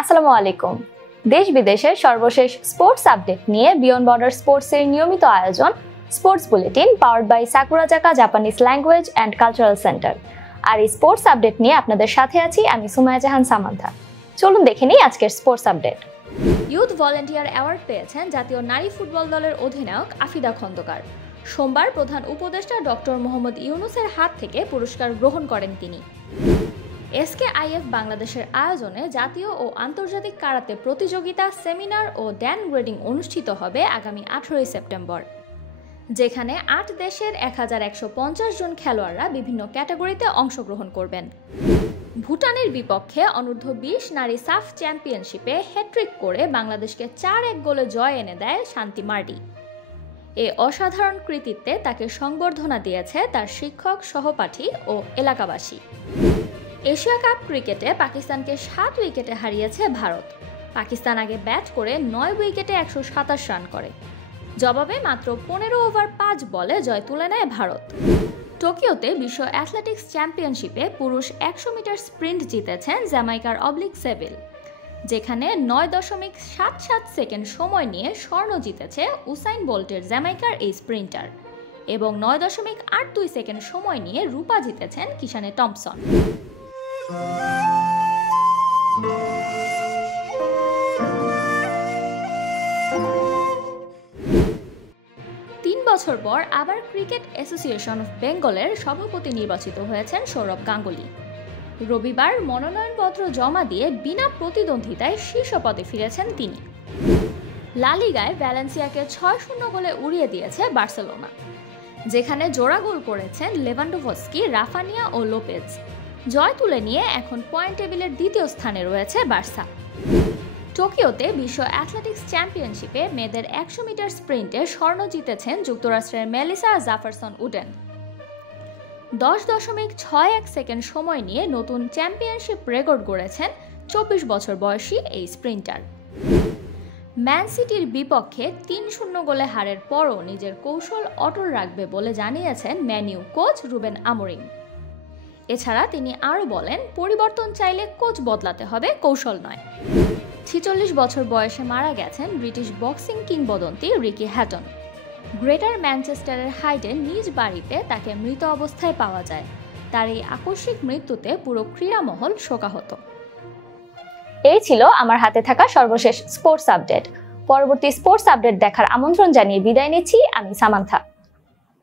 আসসালামু আলাইকুম। দেশ বিদেশের সর্বশেষ স্পোর্টস আপডেট নিয়ে বিয়ন্ড বর্ডার স্পোর্টসের নিয়মিত আয়োজন sports bulletin powered by Sakurazaka Japanese language and cultural centre. আর এই স্পোর্টস আপডেট নিয়ে আপনাদের সাথে আছি আমি সুমাইয়া জাহান সামান্থা। চলুন দেখে নিই আজকের sports update. Youth volunteer award পেয়েছেন জাতীয় নারী ফুটবল দলের অধিনায়ক আফিদা খন্দকার। সোমবার প্রধান উপদেষ্টা ডক্টর মোহাম্মদ ইউনুসের হাত থেকে পুরস্কার গ্রহণ করেন তিনি। এসকেআইএফ বাংলাদেশের আয়োজনে জাতীয় ও আন্তর্জাতিক কারাতে প্রতিযোগিতা, সেমিনার ও ড্যান গ্রেডিং অনুষ্ঠিত হবে আগামী 18 সেপ্টেম্বর, যেখানে 8 দেশের 1150 জন খেলোয়াড়রা বিভিন্ন ক্যাটাগরিতে অংশগ্রহণ করবেন। ভুটানের বিপক্ষে অনূর্ধ্ব 20 নারী সাফ চ্যাম্পিয়নশিপে হ্যাট্রিক করে বাংলাদেশকে 4-1 গোলে জয় এনে দেয় শান্তি মার্ডি। এ অসাধারণ কৃতিত্বে তাকে সংবর্ধনা দিয়েছে তার শিক্ষক, সহপাঠী ও এলাকাবাসী। এশিয়া কাপ ক্রিকেটে পাকিস্তানকে 7 উইকেটে হারিয়েছে ভারত। পাকিস্তান আগে ব্যাট করে 9 উইকেটে 127 রান করে। জবাবে মাত্র 15 ওভার 5 বলে জয় তুলে নেয় ভারত। টোকিওতে বিশ্ব অ্যাথলেটিক্স চ্যাম্পিয়নশিপে পুরুষ 100 মিটার স্প্রিন্ট জিতেছেন জ্যামাইকার অবলিক সেভিল, যেখানে 9.77 সেকেন্ড সময় নিয়ে স্বর্ণ জিতেছে উসাইন বোল্টের জ্যামাইকার এই স্প্রিন্টার এবং 9.82 সেকেন্ড সময় নিয়ে রূপা জিতেছেন কিষানে টমসন। 3 বছর পর আবার ক্রিকেট অ্যাসোসিয়েশন অফ বেঙ্গলের সভাপতি নির্বাচিত হয়েছেন সৌরভ গাঙ্গুলী। রবিবার মনোনয়নপত্র জমা দিয়ে বিনা প্রতিদ্বন্দ্বিতায় শীর্ষ পদে ফিরেছেন তিনি। লা লিগায় ভ্যালেন্সিয়াকে 6-0 গোলে উড়িয়ে দিয়েছে বার্সেলোনা, যেখানে জোড়া গোল করেছেন লেভানডোভস্কি, রাফানিয়া ও লোপেজ। জয় তুলে নিয়ে এখন পয়েন্ট টেবিলের দ্বিতীয় স্থানে রয়েছে বার্সা। টোকিওতে বিশ্ব অ্যাথলেটিক্স চ্যাম্পিয়নশিপে মেয়েদের 100 মিটার স্প্রিন্টে স্বর্ণ জিতেছেন যুক্তরাষ্ট্রের মেলিসা জাফারসন উডেন। 10.61 সেকেন্ড সময় নিয়ে নতুন চ্যাম্পিয়নশিপ রেকর্ড গড়েছেন 24 বছর বয়সী এই স্প্রিন্টার। ম্যান সিটির বিপক্ষে 3-0 গোলে হারের পরও নিজের কৌশল অটল রাখবে বলে জানিয়েছেন ম্যানইউ কোচ রুবেন আমোরিম। এছাড়া তিনি আরও বলেন, পরিবর্তন চাইলে কোচ বদলাতে হবে, কৌশল নয়। 46 বছর বয়সে মারা গেছেন ব্রিটিশ বক্সিং কিংবদন্তি রিকি হ্যাটন। গ্রেটার ম্যানচেস্টারের হাইডে নিজ বাড়িতে তাকে মৃত অবস্থায় পাওয়া যায়। তার এই আকস্মিক মৃত্যুতে পুরো ক্রীড়ামহল শোকাহত। এই ছিল আমার হাতে থাকা সর্বশেষ স্পোর্টস আপডেট। পরবর্তী স্পোর্টস আপডেট দেখার আমন্ত্রণ জানিয়ে বিদায় নিচ্ছি আমি সামান্থা।